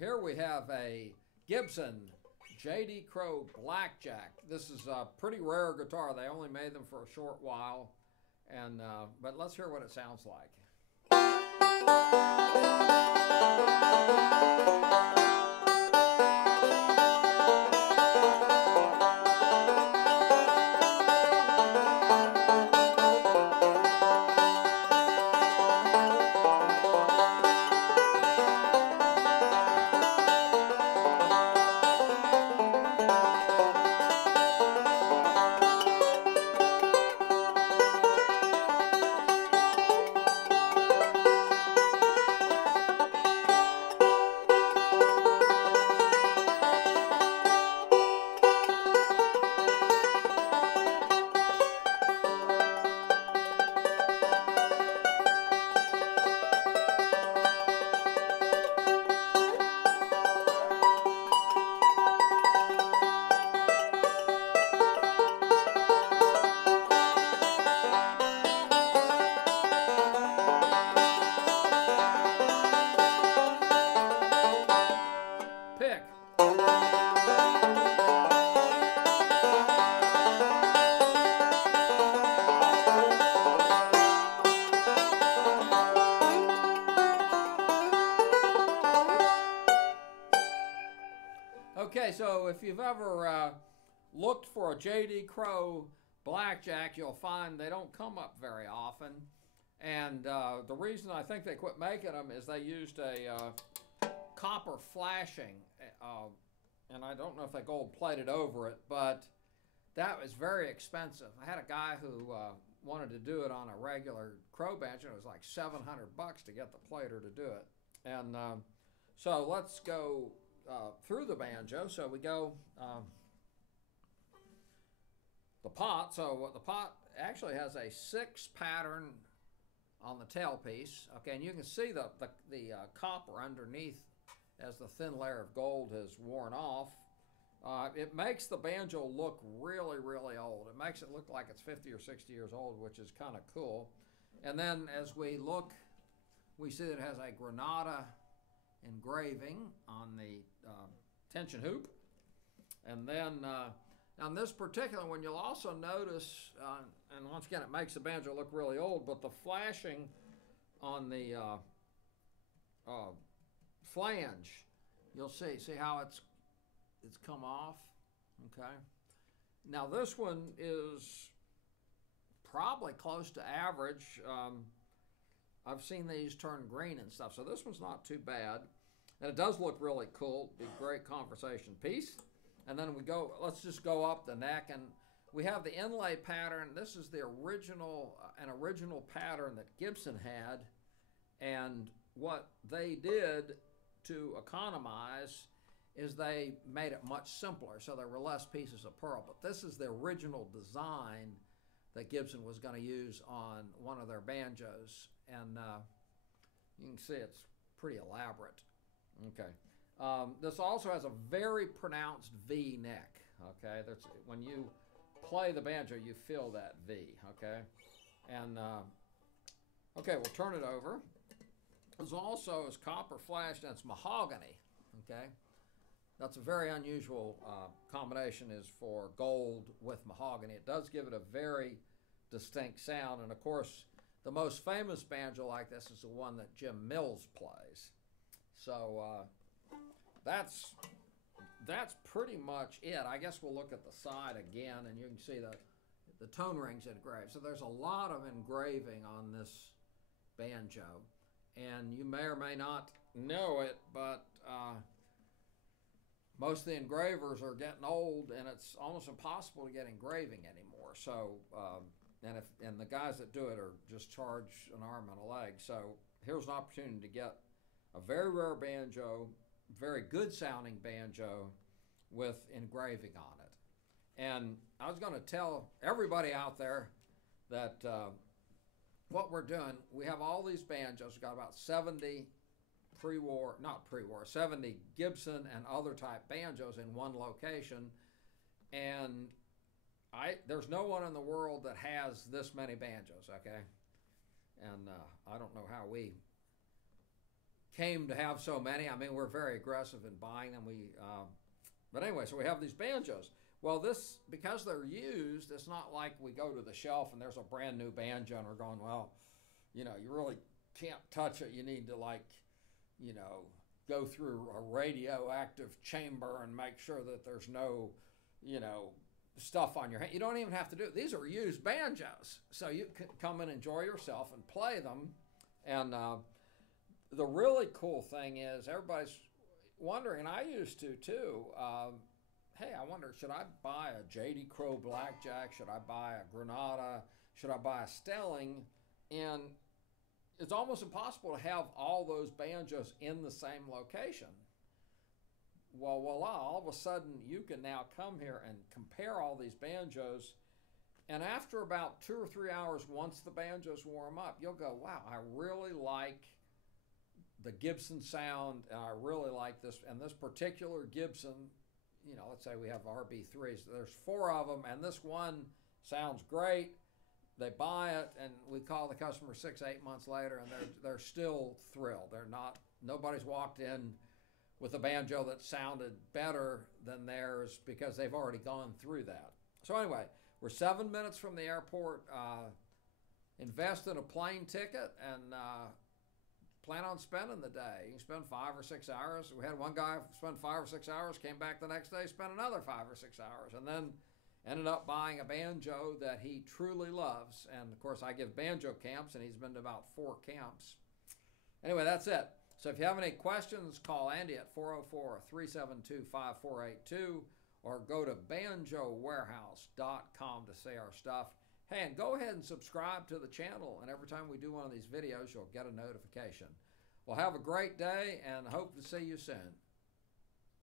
Here we have a Gibson J.D. Crowe Blackjack. This is a pretty rare guitar. They only made them for a short while, and but let's hear what it sounds like. Pick. Okay, so if you've ever looked for a J.D. Crowe Blackjack, you'll find they don't come up very often. And the reason I think they quit making them is they used a copper flashing, and I don't know if they gold plated over it, but that was very expensive. I had a guy who wanted to do it on a regular Crowe banjo. It was like $700 to get the plater to do it. And so let's go through the banjo. So we go the pot. So the pot actually has a 6 pattern on the tailpiece. Okay, and you can see the copper underneath as the thin layer of gold has worn off. It makes the banjo look really, really old. It makes it look like it's 50 or 60 years old, which is kind of cool. And then as we look, we see that it has a Granada engraving on the tension hoop. And then on this particular one, you'll also notice, and once again, it makes the banjo look really old, but the flashing on the flange, you'll see how it's come off. Okay, now this one is probably close to average. I've seen these turn green and stuff, so this one's not too bad, and it does look really cool. Be a great conversation piece. And then let's just go up the neck, and we have the inlay pattern. This is the original, an original pattern that Gibson had, and what they did to economize is they made it much simpler, so there were less pieces of pearl. But this is the original design that Gibson was going to use on one of their banjos, and you can see it's pretty elaborate. Okay. This also has a very pronounced V neck. Okay, when you play the banjo, you feel that V. Okay, and okay, we'll turn it over. This also is copper flashed, and it's mahogany. Okay, that's a very unusual combination, is for gold with mahogany. It does give it a very distinct sound, and of course, the most famous banjo like this is the one that Jim Mills plays. So that's pretty much it. I guess we'll look at the side again, and you can see the tone rings engraved. So there's a lot of engraving on this banjo, and you may or may not know it, but most of the engravers are getting old, and it's almost impossible to get engraving anymore. So and the guys that do it are just charge an arm and a leg. So here's an opportunity to get a very rare banjo, very good sounding banjo with engraving on it. And I was going to tell everybody out there that what we're doing, we have all these banjos. We've got about 70 70 Gibson and other type banjos in one location. And there's no one in the world that has this many banjos, okay? And I don't know how we came to have so many. I mean, we're very aggressive in buying them. But anyway, so we have these banjos. Well, because they're used, it's not like we go to the shelf and there's a brand new banjo and we're going, well, you really can't touch it. You need to go through a radioactive chamber and make sure that there's no, stuff on your hand. You don't even have to do it. These are used banjos. So you can come and enjoy yourself and play them. And the really cool thing is everybody's wondering, and I used to too, hey, I wonder, should I buy a J.D. Crowe Blackjack? Should I buy a Granada? Should I buy a Stelling? And it's almost impossible to have all those banjos in the same location. Well, voila, all of a sudden you can now come here and compare all these banjos. And after about 2 or 3 hours, once the banjos warm up, you'll go, wow, I really like the Gibson sound, and I really like this. And this particular Gibson, let's say we have RB3s. There's 4 of them, and this one sounds great. They buy it, and we call the customer 6, 8 months later, and they're still thrilled. Nobody's walked in with a banjo that sounded better than theirs because they've already gone through that. So anyway, we're 7 minutes from the airport. Invest in a plane ticket and plan on spending the day. You can spend 5 or 6 hours. We had one guy spend 5 or 6 hours, came back the next day, spent another 5 or 6 hours, and then ended up buying a banjo that he truly loves. And of course, I give banjo camps, and he's been to about 4 camps. Anyway, that's it. So if you have any questions, call Andy at 404-372-5482 or go to banjowarehouse.com to see our stuff. Hey, and go ahead and subscribe to the channel, and every time we do one of these videos, you'll get a notification. Well, have a great day, and hope to see you soon.